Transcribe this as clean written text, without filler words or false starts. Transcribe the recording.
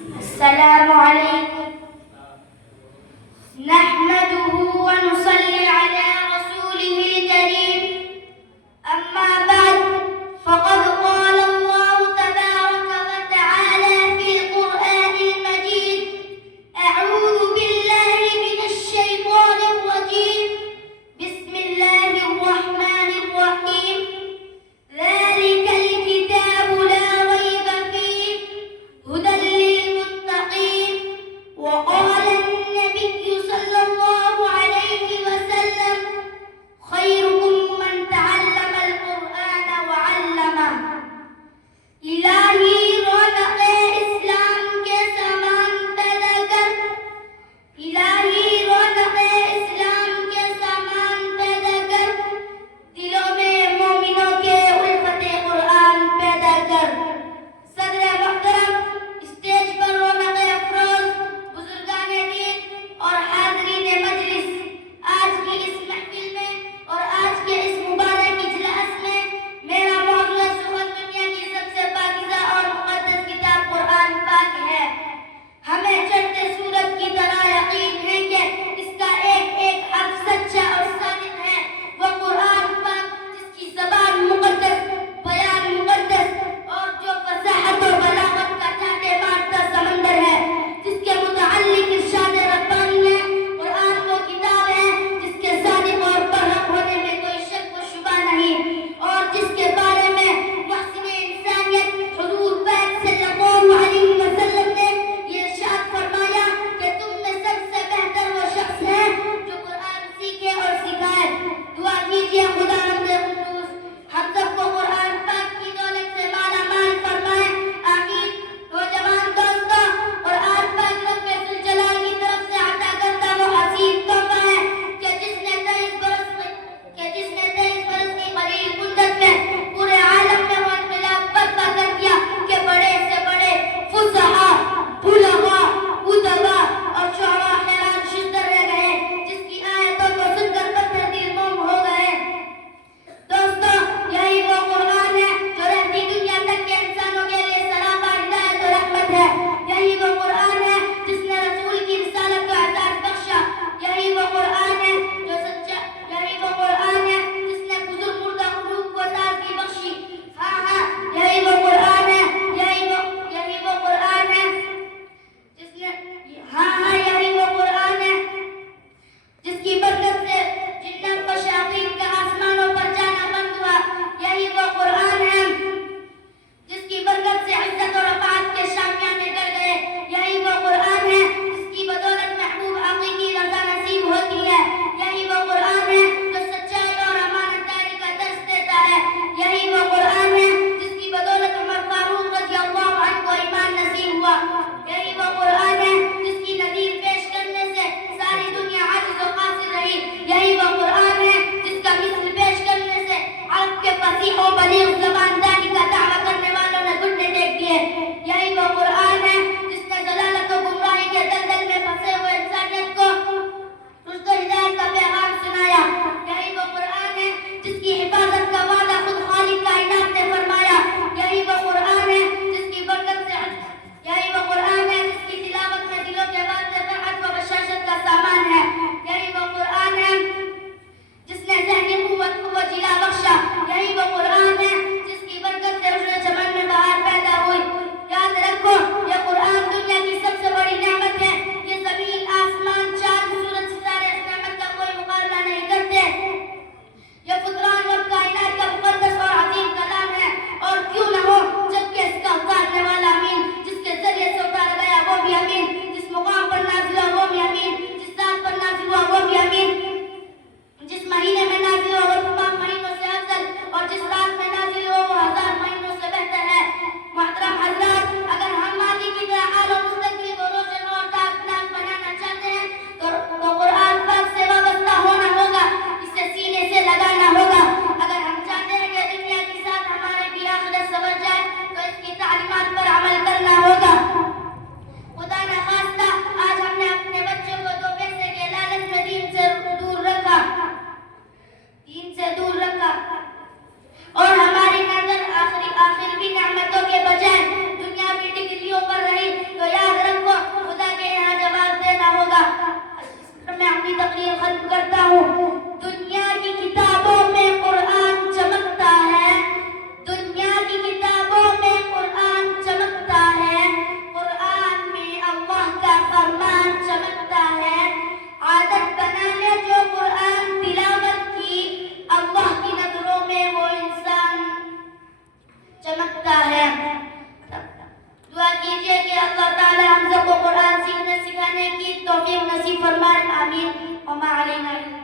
السلام عليكم نحمده ونصلي على رسوله الكريم أما بعد فقد قال الله تبارك وتعالى في القرآن المجيد أعوذ بالله من الشيطان الرجيم بسم الله الرحمن الرحيم ذلك الكتاب لا ريب فيه هدى للمتقين وقال النبي صلى الله عليه وسلم خيركم من تعلم القرآن وعلمه الہی رونق اسلام کے سامان پیدا کر الہی رونق اسلام کے سامان پیدا کر دلوں میں مومنوں کے الفت قرآن پیدا کر صدر محترم اسٹیج پر رونق افروز بزرگان دین اور حاضرین مجلس آج کی اس محفل میں اور آج کے اس مبارک اجلاس میں میرا موضوع سخن دنیا کی سب سے پاکیزہ اور مقدس کتاب قرآن پاک ہے ہمیں چڑھتے سورج کی طرح یقین ہے کہ اس کا ایک ایک حرف سچا اور صادق ہے وہ قرآن پاک جس کی زبان مقدس بیان مقدس اور جو فصاحت و بلاغت کا چاٹے مارتا سمندر ہے جس کے متعلق ارشاد ربانی ہے قرآن وہ کتاب ہے جس کے صادق اور برحق ہونے میں کوئی شک و شبہ نہیں اور جس کے بارے میں محسن انسانیت حضور پاک صلی اللہ علیہ وسلم نے یہ ارشاد فرمایا کہ تم میں سب سے بہتر وہ شخص ہے جو قرآن سیکھے اور سکھائے دعا کیجئے خداوند قدوس ہم سب کو قرآن پاک کی دولت سے مالا مال فرمائے آمین نوجوان دوستوں قرآن پاک رب ذوالجلال کی طرف سے عطا کردہ وہ عظیم تحفہ ہے کہ جس نے 23 برس کی قلیل مدت میں پورے عالم میں وہ انقلاب برپا کر دیا کہ بڑے سے بڑے فصحاء بلغاء ادباء اور شعراء حیران شدر رہ گئے جس کی آیتوں کو سن کر پتھر دل موم ہو گئے دوستوں یہی وہ قرآن ہے جو رہتی دنیا تک کے انسانوں کے لیے سراپا ہدایت و رحمت ہے یہی وہ قرآن ہے جس نے رسول کی رسالت کو اعزاز بخشا یہی وہ قرآن ہے جو سچا یہی وہ قرآن ہے جس نے بزرگ مردہ قلوب کو تازگی بخشی ہاں یہی وہ قرآن ہے یہی وہ قرآن ہے جس نے یہی وہ قرآن ہے جس کی برکت سے جنات و شیاطین کا آسمانوں پر جانا بند ہوا یہی وہ قرآن ہے جس کی برکت سے عزت و رفعت کے شامیانے گل اللهم علينا